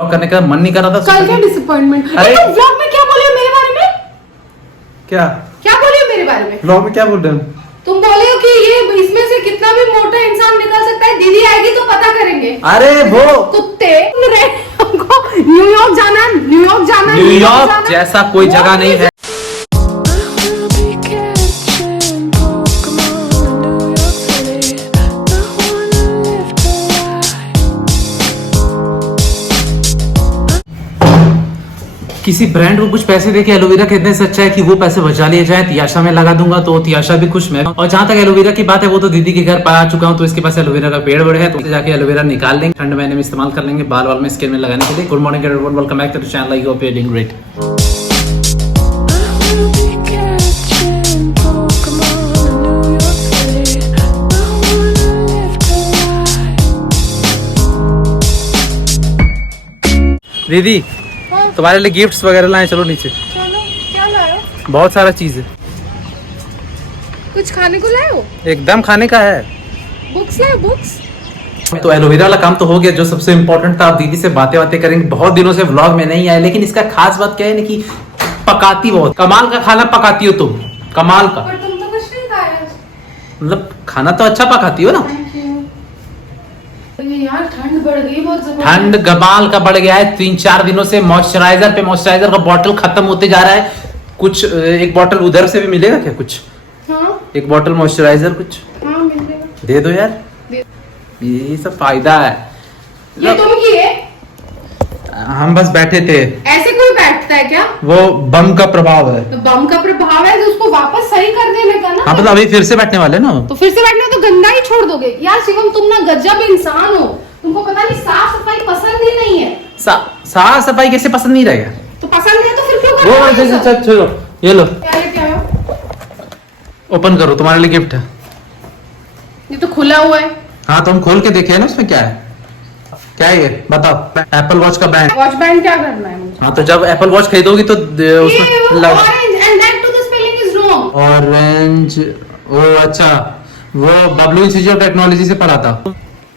करने का मन नहीं कर रहा था। कल क्या डिसअपॉइंटमेंट। अरे तुम व्लॉग में क्या बोले हो मेरे बारे में? क्या क्या बोले हो मेरे बारे में? व्लॉग में क्या बोल रहे हैं? तुम बोले हो कि ये इसमें से कितना भी मोटा इंसान निकल सकता है, दीदी आएगी तो पता करेंगे। अरे वो कुत्ते हमको न्यूयॉर्क जाना, न्यूयॉर्क जाना, न्यूयॉर्क जैसा कोई जगह नहीं है। किसी ब्रांड को कुछ पैसे देके एलोवेरा खरीदने से अच्छा है कि वो पैसे बचा लिए जाए। तियाशा में लगा दूंगा तो तियाशा भी खुश मैं। और जहां तक एलोवेरा की बात है, वो तो दीदी के घर आ चुका हूं, तो इसके पास एलोवेरा का पेड़ बड़ है, तो जाके एलोवेरा निकाल लेंगे, ठंड महीने में इस्तेमाल कर लेंगे बाल वाल में, स्किन में लगाने के लिए। Good morning everyone, welcome back to the channel. I hope you are doing great. दीदी तुम्हारे लिए गिफ्ट्स वगैरह लाए, चलो नीचे। चलो, क्या लाए हो? बहुत सारा चीज है। कुछ खाने को लाए हो? एकदम खाने का है। बुक्स लाए, बुक्स? तो एलोवेरा वाला काम तो हो गया। जो सबसे इम्पोर्टेंट था, आप दीदी से बातें करेंगे। बहुत दिनों से व्लॉग में नहीं आए, लेकिन इसका खास बात क्या है ना कि पकाती बहुत कमाल का खाना पकाती हो तुम, कमाल का। पर तुम तो कुछ नहीं खाए। मतलब खाना तो अच्छा पकाती हो ना। यार ठंड बढ़ गई बहुत जबरदस्त। ठंड गमाल का बढ़ गया है 3-4 दिनों से। मॉइस्चराइजर का बॉटल खत्म होते जा रहा है। कुछ एक बॉटल उधर से भी मिलेगा क्या कुछ? हाँ? एक बॉटल मॉइस्चराइजर कुछ हाँ मिलेगा। दे दो यार, यही सब फायदा है। ये तुम किए? हम बस बैठे थे। ऐसे कोई बैठता है क्या? वो बम का प्रभाव है। तो बम का प्रभाव है तो उसको वापस सही कर देने का ना। हाँ मतलब अभी फिर से बैठने वाले ना। तो फिर से बैठने तो गंदा ही छोड़ दोगे यार। शिवम तुम ना गजब इंसान हो, तुमको पता नहीं साफ सफाई पसंद ही नहीं है। साफ सफाई कैसे पसंद नहीं रहेगा? तो पसंद है तो फिर क्यों कर वो रहे हो ये सब? चलो ये लो, क्या लेके आए हो? ओपन करो, तुम्हारे लिए गिफ्ट है। ये तो खुला हुआ है। हाँ तो हम खोल के देखे ना उसमें क्या है। क्या है ये बताओ? एप्पल वॉच का बैंड। वॉच बैंड क्या करना है मुझे? हाँ तो जब एप्पल वॉच खरीदोगी तो उसमें लगा orange and that to the spelling is wrong. Orange. Oh अच्छा, वो बबलू इंस्टीट्यूट ऑफ टेक्नोलॉजी से पढ़ा था,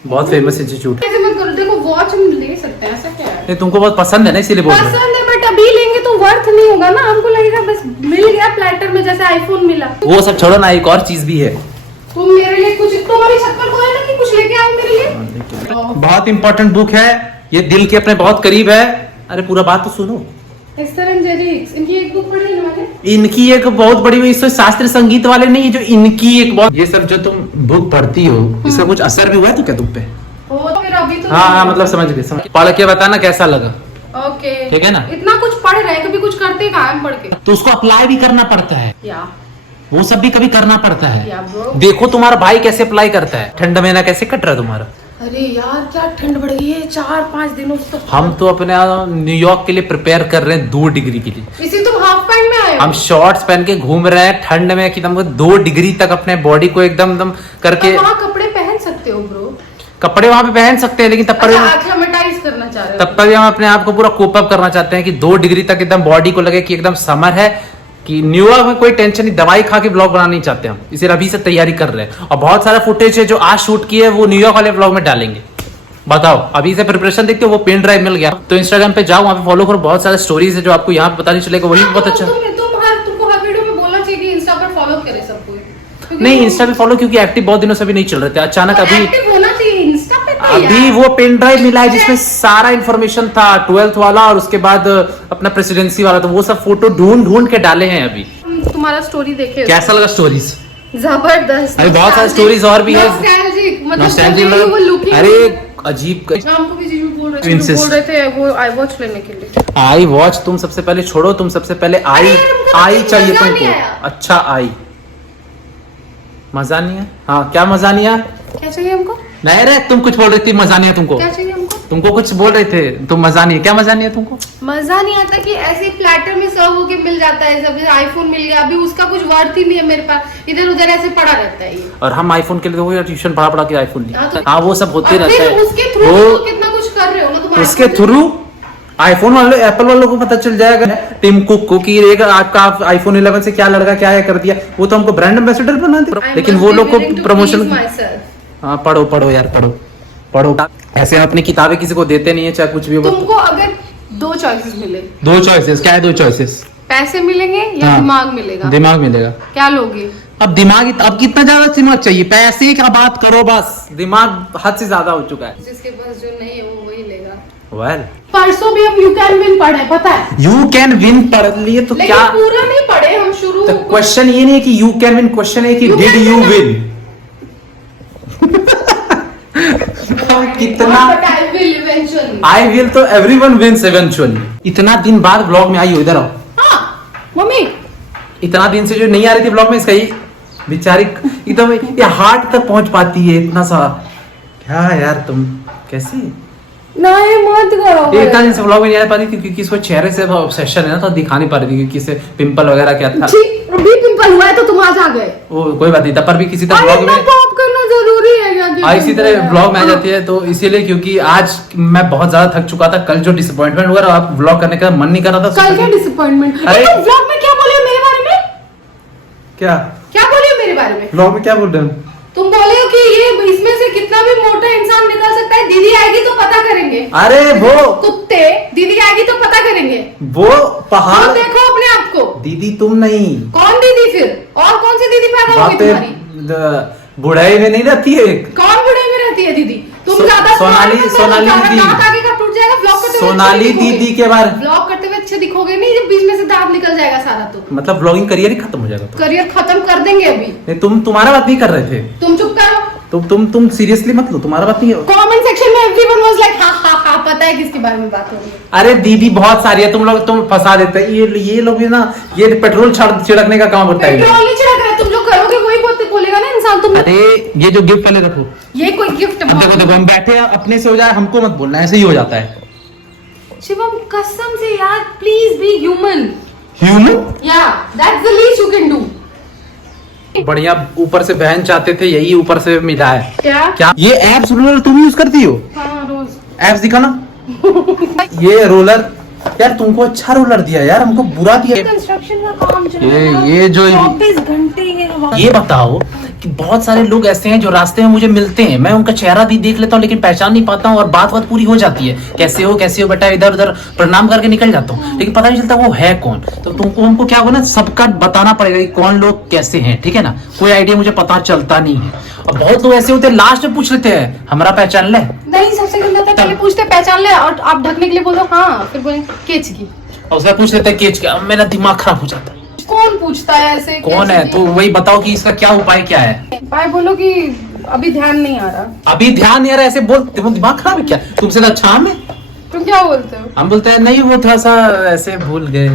बहुत फेमस इंस्टीट्यूट। ऐसे मत करो, देखो वॉच हम ले सकते हैं, ऐसा क्या है? नहीं तुमको बहुत पसंद है ना, इसीलिए बोल रहे हैं। पसंद है बट अभी लेंगे तो वर्थ नहीं होगा ना। हमको लगेगा बस मिल गया प्लेटर में, जैसे आईफोन मिला। वो सब छोड़ो ना, एक और चीज भी है। तुम मेरे लिए कुछ, तुम अभी छत पर बोले ना कि कुछ लेके आओ मेरे लिए। बहुत इंपॉर्टेंट बुक है ये, दिल के अपने बहुत करीब है। अरे पूरा बात तो सुनो। इनकी एक बुक पढ़ी है ना मैंने। इनकी एक बहुत बड़ी, इससे शास्त्रीय संगीत वाले नहीं, जो इनकी एक बहुत, ये सब जो तुम बुक पढ़ती हो इसका कुछ असर भी हुआ है तो क्या तुम पे? तो फिर अभी तो हाँ मतलब समझ गए। पढ़ के बताना कैसा लगा। ओके ठीक है ना? इतना कुछ पढ़ रहे हैं, कभी कुछ करते कहाँ हम पढ़ के? तो उसको अप्लाई भी करना पड़ता है, या वो सब भी कभी करना पड़ता है। ब्रो। देखो तुम्हारा भाई कैसे अप्लाई करता है। ठंड महीना कैसे कट रहा है तुम्हारा? अरे यार क्या ठंड बढ़ गई है 4-5 दिनों से। हम तो अपने न्यूयॉर्क के लिए प्रिपेयर कर रहे हैं 2 डिग्री के लिए। इसी तुम हाफ पैंट में आए हो। हम शॉर्ट्स पहन के घूम रहे हैं ठंड में कि तुमको 2 डिग्री तक अपने बॉडी को एकदम करके। वहाँ कपड़े पहन सकते हो ब्रो। कपड़े वहां पे पहन सकते हैं, लेकिन तब पर एक्लेमेटाइज करना चाह रहे हो? तब पर भी हम अपने आप को पूरा कोप अप करना चाहते हैं कि 2 डिग्री तक एकदम बॉडी को लगे कि एकदम समर है, कि न्यूयॉर्क में कोई टेंशन नहीं। दवाई खा के ब्लॉग बनाना नहीं चाहते हम, इसीलिए अभी से तैयारी कर रहे हैं। और बहुत सारा फुटेज है जो आज शूट किए, वो न्यूयॉर्क वाले ब्लॉग में डालेंगे। बताओ अभी से प्रिपरेशन देखते हो। वो पेन ड्राइव मिल गया तो इंस्टाग्राम पे जाओ, वहाँ पे फॉलो करो। बहुत सारे स्टोरीज है जो आपको यहाँ पे पता नहीं चलेगा, वही बहुत अच्छा। तुमको हर वीडियो में बोलना चाहिए कि इंस्टा पर फॉलो करे सब कोई। नहीं इंस्टा पे फॉलो, क्योंकि एक्टिव बहुत दिनों से भी नहीं चल रहे थे। अचानक अभी एक्टिव होना चाहिए इंस्टा पे तो अभी वो पेन ड्राइव मिला है जिसमें सारा इन्फॉर्मेशन था, 12th वाला और उसके बाद अपना प्रेसिडेंसी वाला। तो वो सब फोटो ढूंढ के डाले हैं अभी। तुम्हारा स्टोरी देखे कैसा लगा स्टोरीज? जबरदस्त। अभी बहुत सारी स्टोरीज और भी है। Nostalgic, मतलब वो looking। अरे अजीब हमको भी जीजू बोल रहे थे वो आई वॉच लेने के लिए। आई वॉच तुम सबसे पहले छोड़ो, तुम सबसे पहले आई चाहिए तुमको। अच्छा आई मजा नहीं है। हाँ क्या मजा नहीं है? क्या चाहिए हमको? नहीं रे तुम कुछ बोल रही थी, मजा नहीं है तुमको। क्या चाहिए हमको? तुमको कुछ बोल रहे थे तुम, मजा नहीं है। क्या मजा नहीं है तुमको? मजा नहीं आता कि ऐसे प्लेटर में सर्व होके मिल जाता है सब। आईफोन मिल गया, अभी उसका कुछ वर्थ ही नहीं है मेरे पास, इधर उधर ऐसे पड़ा रहता है ये। और हम आईफोन के लिए तो ट्यूशन पढ़ा के आईफोन लिया। हाँ, तो हाँ वो सब होते रहता है। उसके थ्रू वो कितना कुछ कर रहे हो ना तुम। उसके थ्रू आईफोन वाले, एप्पल वालों को पता चल जाएगा टिम कुक को कि एक आपका आईफोन 11 से क्या लड़का क्या है कर दिया। वो तो हमको ब्रांड एम्बेसडर बना दे, लेकिन वो लोग को प्रमोशन। हाँ पढ़ो यार पढ़ो। पढ़ो। ऐसे हम अपनी किताबें किसी को देते नहीं है, चाहे कुछ भी हो। तुमको अगर 2 चॉइसेस मिले, 2 चॉइसेस क्या है? 2 चॉइसेस, पैसे मिलेंगे या हाँ। दिमाग मिलेगा, दिमाग मिलेगा। क्या लोगे? अब दिमाग, अब कितना ज्यादा दिमाग चाहिए? पैसे का बात करो बस, दिमाग हद से ज्यादा हो चुका है। जिसके पास जो नहीं है वो वही लेगा। वेल, परसों भी हम यू कैन विन पढ़े, पता है, यू कैन विन पढ़ लिए तो लेकिन क्या? पूरा नहीं पढ़े हम, शुरू। तो क्वेश्चन ये नहीं है कि यू कैन विन, क्वेश्चन है कि You did can you win. Win. कितना I will eventually. I will तो एवरीवन विंस इवेंचुअली। इतना दिन बाद ब्लॉग में आई हो, इधर आओ। हाँ मम्मी, इतना दिन से जो नहीं आ रही थी ब्लॉग में, इसका ही बेचारी एकदम ये हार्ट तक पहुंच पाती है इतना सा। क्या यार तुम कैसी? नहीं मत करो। इतना दिन से ब्लॉग में नहीं आ पाती थी क्योंकि इसको चेहरे से ऑब्सेशन है ना, तो दिखा नहीं पा रही थी क्योंकि इसे पिंपल वगैरह क्या था। अभी पिंपल हुआ है तो तुम आज आ गए। वो कोई बात नहीं था, पर भी किसी तरह ब्लॉग में पॉप करना जरूरी है क्या? इसी तरह ब्लॉग में आ जाती है। तो इसीलिए क्योंकि आज मैं बहुत ज्यादा थक चुका था, कल जो डिसअपॉइंटमेंट हुआ और आप ब्लॉग करने का मन नहीं कर रहा था। कल क्या डिसअपॉइंटमेंट? अरे तुम ब्लॉग में क्या बोले हो मेरे बारे में? क्या क्या बोले हो मेरे बारे में? ब्लॉग में क्या बोल रहे हैं? तुम बोले हो कि ये इसमें से कितना भी मोटा इंसान निकल सकता है, दीदी आएगी तो पता करेंगे। अरे वो कुत्ते, दीदी आएगी तो पता करेंगे। वो पहाड़ तो देखो अपने आप को। दीदी तुम नहीं, कौन दीदी? फिर और कौन सी दीदी पैदा होगी तुम्हारी? बुढ़ाई में नहीं रहती है। कौन बुढ़ाई में रहती है दीदी? तुम सो- ज्यादा सोनाली दीदी, दांत आगे का टूट जाएगा ब्लॉग करते हुए। सोनाली दीदी के बारे ब्लॉग करते हुए अच्छे दिखोगे नहीं, जब बीच में से दांत निकल जाएगा सारा तो मतलब ब्लॉगिंग करियर ही खत्म हो जाएगा। करियर खत्म कर देंगे अभी। नहीं, तुम्हारा बात नहीं कर रहे थे। तुम चुप करो। तुम सीरियसली मत लो, तुम्हारा बात नहीं है। कमेंट सेक्शन में एवरीवन वाज लाइक हा पता है किसके बारे में बात हो रही है। अरे दीदी बहुत सारी है, तुम फंसा देते हैं। ये लोग भी ना, ये पेट्रोल छिड़कने का काम होता है। पेट्रोल नहीं छिड़क रहा, तुम जो करोगे वही बोलेगा ना इंसान। तुम अरे ये जो गिफ्ट पहले रखो, ये कोई गिफ्ट? अब देखो हम बैठे हैं, अपने से हो जाए, हमको मत बोलना, ऐसे ही हो जाता है। शिवम कसम से यार, प्लीज बी ह्यूमन। ह्यूमन, या that's the least you can do. बढ़िया ऊपर से बहन चाहते थे, यही ऊपर से मिला है। क्या? ये एप्स रोलर तुम यूज करती हो? हाँ रोज। एप्स दिखाना। ये रोलर यार तुमको अच्छा रोलर दिया यार, हमको बुरा दिया। कंस्ट्रक्शन का काम चल रहा है। ये जो 24 घंटे ये बताओ कि बहुत सारे लोग ऐसे हैं जो रास्ते में मुझे मिलते हैं, मैं उनका चेहरा भी देख लेता हूँ लेकिन पहचान नहीं पाता हूँ, और बात पूरी हो जाती है, कैसे हो बेटा, इधर उधर प्रणाम करके निकल जाता हूँ, लेकिन पता नहीं चलता वो है कौन। तो तुमको हमको क्या होगा ना, सबका बताना पड़ेगा कि कौन लोग कैसे हैं, ठीक है ना? कोई आइडिया मुझे पता चलता नहीं है। और बहुत लोग ऐसे होते हैं लास्ट में पूछ लेते हैं हमारा पहचान ले। नहीं, सबसे गंदा था पहले पूछते पहचान ले, और आप ढकने के लिए बोल दो हाँ, फिर बोले केच की, और उसका पूछ लेते हैं केच का, मेरा दिमाग खराब हो जाता है। कौन पूछता है ऐसे? कौन है? तो वही बताओ कि इसका क्या उपाय क्या है। भाई बोलो कि अभी ध्यान नहीं आ रहा। अभी ध्यान नहीं आ रहा, ऐसे बोल, दिमाग खराब है क्या? तुमसे तो अच्छा हम है। तुम क्या बोलते हो? हम बोलते हैं नहीं, वो थोड़ा सा ऐसे भूल गए।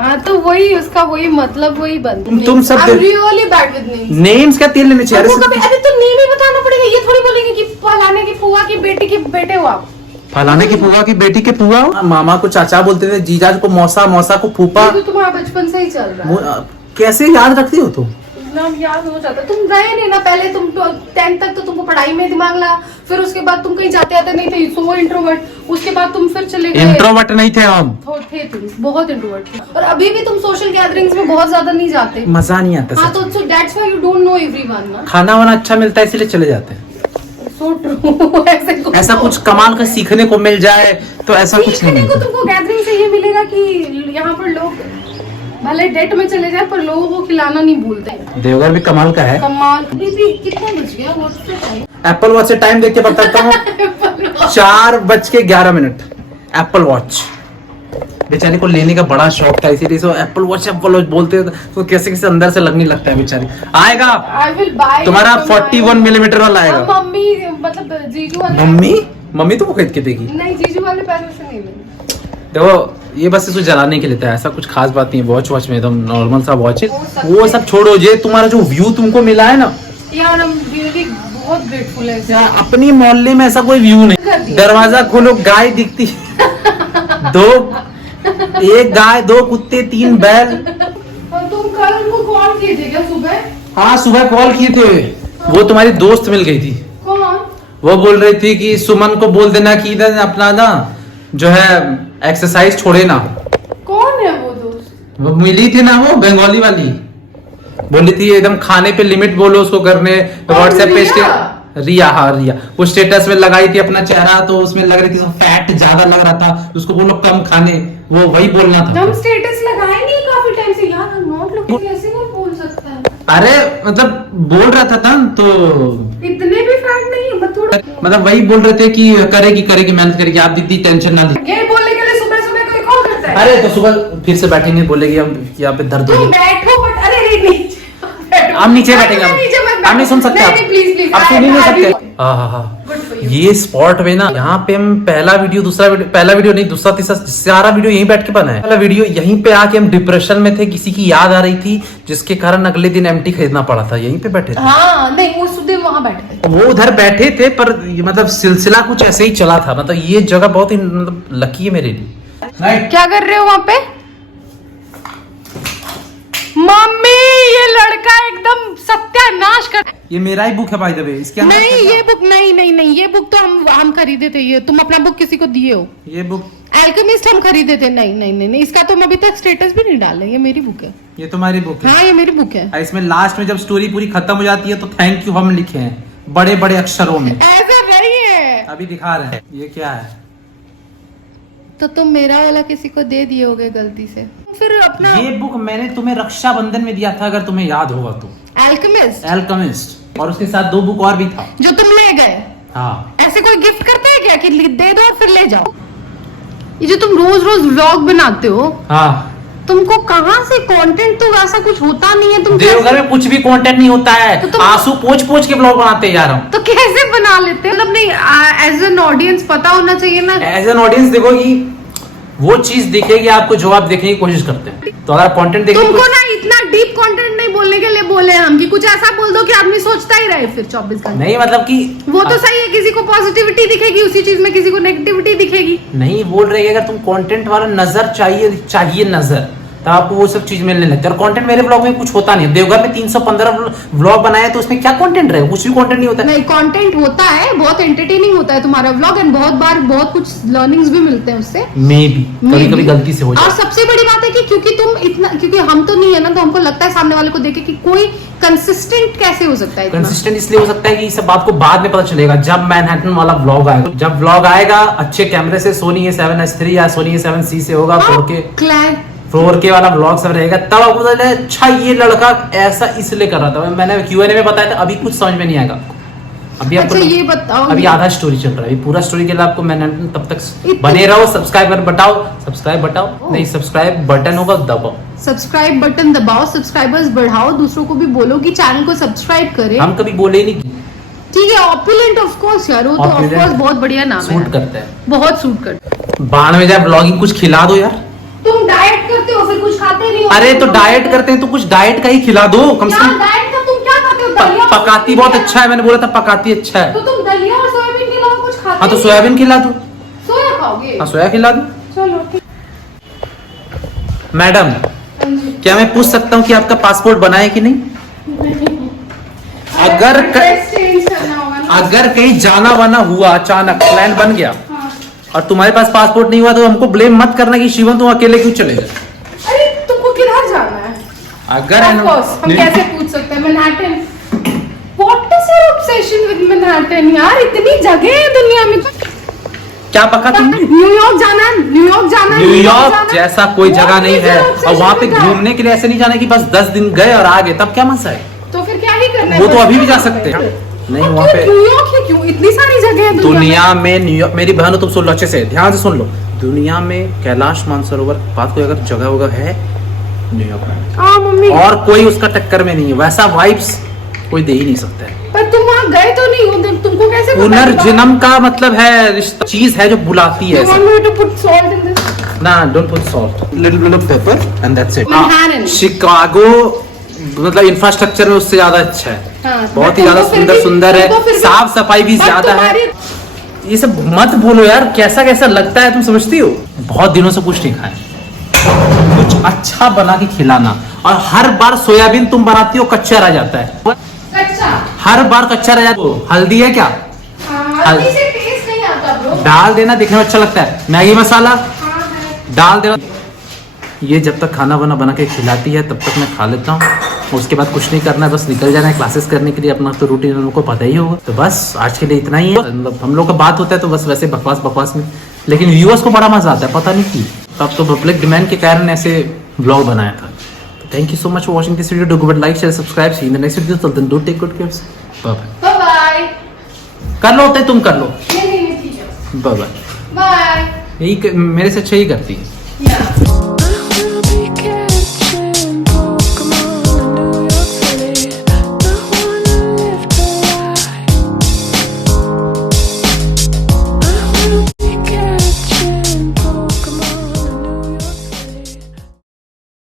हाँ तो वही उसका वही मतलब वही बनता है। तुम सब really bad with names. Names क्या तेल लेने चेहरे से? अरे तो नेम ही बताना पड़ेगा, ये थोड़ी बोलेंगे कि फलाने की फुआ की बेटी के बेटे हो आप। फलाने की फुआ की बेटी के फुआ हो। मामा को चाचा बोलते थे, जीजा को मौसा, मौसा को फूफा। ये तो तुम्हारा बचपन से ही चल रहा है। कैसे याद रखती हो तुम? नाम याद हो जाता। तुम रहे नहीं ना पहले, तुम 10th तक तो तुमको पढ़ाई में दिमाग लगा, फिर उसके बाद तुम कहीं जाते आते नहीं थे, सो इंट्रोवर्ट, उसके बाद तुम फिर चले गए। इंट्रोवर्ट नहीं थे हम, थे तुम बहुत इंट्रोवर्ट थे, और अभी भी तुम सोशल गैदरिंग्स में बहुत ज्यादा नहीं जाते, मजा नहीं आता। हाँ तो that's why you don't know everyone ना। खाना वाना अच्छा मिलता है इसलिए चले जाते हैं। So true. ऐसा कुछ कमाल का सीखने को मिल जाए तो ऐसा कुछ नहीं सीखने को मिलता। तुमको गैदरिंग से ये मिलेगा कि यहाँ पर लोग भले डेट में चले जाए पर लोगों को खिलाना नहीं भूलते। देवघर भी कमाल का है। कमाल। भी कितना बज गया? What's the time? Apple watch से टाइम देख के बताता हूँ, 4:11। एप्पल वॉच बेचारी को लेने का बड़ा शौक था, इसीलिए तो एप्पल वॉच बोलते तो कैसे कैसे अंदर से लगने लगता है बेचारी। आएगा I will buy तुम्हारा it from 41 मिलीमीटर वाला आएगा। मम्मी मतलब जीजू वाले। मम्मी तो वो खरीद के देगी। नहीं, जीजू वाले पैसे से नहीं लेंगे। देखो ये बस इसको जलाने के लिए था, ऐसा कुछ खास बात नहीं है। वॉच में एकदम नॉर्मल सा वॉच है, वो वो सब छोड़ो। ये तुम्हारा जो व्यू तुमको मिला है ना यार, हम रियली बहुत ग्रेटफुल है इसके। यार, अपनी मोहल्ले में ऐसा कोई व्यू नहीं। दरवाजा खोलो गाय दिखती एक गाय, 2 कुत्ते, 3 बैल। और तुम कल उनको कॉल किए थे क्या सुबह? हाँ सुबह कॉल किए थे, वो तुम्हारी दोस्त मिल गई थी। कौन? वो बोल रही थी कि सुमन को बोल देना कि इधर अपना ना जो है एक्सरसाइज छोड़े ना। कौन है वो दोस्त? वो मिली थी ना, वो बंगाली वाली बोली थी एकदम खाने पे लिमिट बोलो उसको करने। व्हाट्सएप पे रिया, हाँ रिया, वो स्टेटस में लगाई थी अपना चेहरा, तो उसमें लग रही थी फैट ज्यादा लग रहा था, उसको बोलो कम खाने, वो वही बोलना था। हम स्टेटस लगाए नहीं काफी टाइम से यार, नॉट लुकिंग ऐसे कौन बोल सकता है? अरे मतलब बोल रहा था तो इतने भी फैट नहीं है, थोड़ा मतलब वही बोल रहे थे कि करेगी मेहनत करेगी, आप दीदी टेंशन ना लीजिए। ये बोलने के लिए सुबह सुबह कोई कॉल करता है? अरे तो सुबह फिर से बैठेंगे, बोलेगी हम यहाँ पे दर्द तुम हो बैठो, बट अरे नहीं हम नीचे बैठेंगे, हम नहीं सुन सकते, प्लीज आप सुन ही नहीं सकते। हाँ ये स्पॉट में ना, यहाँ पे हम पहला वीडियो नहीं, दूसरा तीसरा सारा वीडियो यहीं बैठ के बना है। पहला वीडियो यहीं पे आके हम डिप्रेशन में थे, किसी की याद आ रही थी जिसके कारण अगले दिन एमटी खरीदना पड़ा था, यहीं पे बैठे थे। हाँ नहीं, उस दिन वहाँ बैठे थे, वो उधर बैठे थे, पर मतलब सिलसिला कुछ ऐसे ही चला था। मतलब ये जगह बहुत ही मतलब लकी है मेरे लिए। क्या कर रहे हो वहाँ पे? मम्मी ये लड़का एकदम सत्यानाश कर। ये मेरा ही बुक है बाय द वे, इसके अंदर नहीं ये बुक नहीं, ये बुक तो हम खरीदे थे। ये तुम अपना बुक किसी को दिए हो? ये बुक एल्केमिस्ट हम खरीदे थे। नहीं, इसका तुम अभी तक स्टेटस भी नहीं डाले। ये मेरी बुक है। ये तुम्हारी बुक है? हाँ ये मेरी बुक है। इसमें लास्ट में जब स्टोरी पूरी खत्म हो जाती है तो थैंक यू हम लिखे हैं बड़े बड़े अक्षरों में। ऐसा नहीं है, अभी दिखा रहे हैं। ये क्या है? तो तुम मेरा वाला किसी को दे दिए होगे गलती से। फिर अपना ये बुक मैंने तुम्हें रक्षाबंधन में दिया था, अगर तुम्हें याद होगा तो। एल्केमिस्ट, और उसके साथ 2 बुक और भी था जो तुम ले गए। हाँ। ऐसे कोई गिफ्ट करता है क्या कि दे दो और फिर ले जाओ? ये जो तुम रोज रोज व्लॉग बनाते हो, हाँ तुमको कहाँ से कंटेंट? तो ऐसा कुछ होता नहीं है। तुम देवघर में कुछ भी कंटेंट नहीं होता है, तो तुम आंसू पोंछ के ब्लॉग बनाते हैं यार हम। तो कैसे बना लेते हैं? मतलब नहीं, एज एन ऑडियंस पता होना चाहिए ना। एज एन ऑडियंस देखो कि वो चीज दिखेगी आपको जो आप देखने की कोशिश करते हैं। तो अगर कंटेंट देखने तुमको ना इतना डीप कंटेंट नहीं बोलने के लिए बोले हम कि कुछ ऐसा बोल दो कि आदमी सोचता ही रहे फिर 24 घंटे। नहीं मतलब कि वो तो सही है, किसी को पॉजिटिविटी दिखेगी उसी चीज में, किसी को नेगेटिविटी दिखेगी। नहीं बोल रहे कि अगर तुम कंटेंट वाला नजर चाहिए नजर, तो आपको वो सब चीज मिलने लगती है। और कंटेंट मेरे ब्लॉग में कुछ होता नहीं है। देवघर में 315 व्लॉग बनाए तो उसमें क्या कंटेंट रहे? कुछ भी कंटेंट नहीं होता है। नहीं, कंटेंट होता है, बहुत एंटरटेनिंग होता है तुम्हारा व्लॉग, एंड बहुत बार बहुत कुछ लर्निंग्स भी मिलते हैं उससे। मे बी कभी गलती से हो जाए। और सबसे बड़ी बात है कि क्योंकि हम तो नहीं है ना, तो हमको लगता है सामने वाले को देखे कि कोई कंसिस्टेंट कैसे हो सकता है। कंसिस्टेंट इसलिए हो सकता है कि ये सब आपको बाद में पता चलेगा, जब मैनहट्टन वाला व्लॉग आएगा। जब व्लॉग आएगा अच्छे कैमरे से, सोनी A7S3 या सोनी A7C से होगा, 4K वाला ब्लॉग सब रहेगा, तब आपको पता चलेगा अच्छा ये लड़का ऐसा इसलिए कर रहा था। मैंने Q&A में बताया था, अभी कुछ समझ में नहीं आएगा अभी आपको। अच्छा ये बताओ, अभी आधा स्टोरी चल रहा है, पूरा स्टोरी के लिए आपको मैनहट्टन तब तक बने रहो। सब्सक्राइब बटाओ नहीं, सब्सक्राइब बटन होगा दबाओ, सब्सक्राइब बटन दबाओ, सब्सक्राइबर्स बढ़ाओ, दूसरों को भी बोलो कि चैनल को सब्सक्राइब करें। हम कभी बोले ही नहीं। ठीक है, ऑपुलेंट ऑफ कोर्स यार, वो तो ऑफ कोर्स बहुत बढ़िया नाम है, सूट करता है, बहुत सूट करता है। बाण में जाए ब्लॉगिंग, कुछ खिला दो यार। तुम डाइट करते हो फिर कुछ खाते नहीं हो। अरे तो डाइट करते हैं तो कुछ डाइट का ही खिला दो कम से कम। डाइट का तुम क्या खाते हो? दलिया और पकाती बहुत अच्छा है, मैंने बोला था पकाती अच्छा है। तो तुम दलिया और सोयाबीन के अलावा कुछ खाते? हाँ तो सोयाबीन खिला दो। सोया खाओगे? हाँ सोया खिला दो। चलो ठीक। मैडम क्या मैं पूछ सकता हूँ कि आपका पासपोर्ट बना है कि नहीं? अगर कहीं जाना वाना हुआ, अचानक प्लान बन गया और तुम्हारे पास पासपोर्ट नहीं हुआ, तो हमको ब्लेम मत करना कि शिवम तुम अकेले क्यों चले गए। अरे तुमको किधर जाना है? अगर हम कैसे पूछ सकते हैं? Manhattan, what is your obsession with Manhattan यार? इतनी जगह है दुनिया में। क्या पका तुमने? न्यूयॉर्क जाना है, न्यूयॉर्क जैसा कोई जगह नहीं है। और वहाँ पे घूमने के लिए ऐसे नहीं जाना कि बस 10 दिन गए और आ गए, तब क्या मजा है? तो फिर क्या ही करना है? वो तो अभी भी जा सकते हैं। नहीं वहाँ पे न्यूयॉर्क ही क्यों? इतनी सारी जगह है दुनिया में। न्यूयॉर्क, मेरी बहन तुम सुन लो अच्छे से, ध्यान से सुन लो। दुनिया में कैलाश मानसरोवर बात कोई अगर जगह होगा है न्यूयॉर्क में। हाँ मम्मी, और कोई उसका टक्कर में नहीं है। वैसा वाइब्स कोई दे ही नहीं सकता है। पर तुम वहाँ गए तो नहीं हो, तुमको कैसे पता? पुनर्जन्म का मतलब है चीज है जो बुलाती है। ना don't put salt, little bit of paper and that's it. Chicago मतलब इंफ्रास्ट्रक्चर में उससे ज्यादा अच्छा है। बहुत ही ज्यादा सुंदर है, साफ सफाई भी ज्यादा है। ये सब मत बोलो यार, कैसा कैसा लगता है तुम समझती हो? बहुत दिनों से कुछ नहीं खाए, कुछ अच्छा बना के खिलाना। और हर बार सोयाबीन तुम बनाती हो कच्चा रह जाता है, कच्चा हर बार कच्चा रह जाता है। हल्दी है क्या? हल्दी से टेस्ट नहीं आता ब्रो। डाल देना, देखने में अच्छा लगता है। मैगी मसाला डाल देना। ये जब तक खाना बना के खिलाती है तब तक मैं खा लेता हूँ। उसके बाद कुछ नहीं करना है, बस निकल जाना है क्लासेस करने के लिए। अपना तो रूटीन हम लोग को पता ही होगा। तो बस आज के लिए इतना ही है। मतलब हम लोग का बात होता है तो बस वैसे बकवास में, लेकिन व्यूअर्स को बड़ा मजा आता है, पता नहीं क्यों। अब तो पब्लिक डिमांड के कारण ऐसे ब्लॉग बनाया था। Thank you so much for watching this video. Do like share subscribe, see in the next video. Till then do take good care. Bye bye. Bye. कर लो होते तुम कर लो। नहीं ठीक है। Bye bye. बाय। यही मेरे से अच्छा ही करती है। Yeah.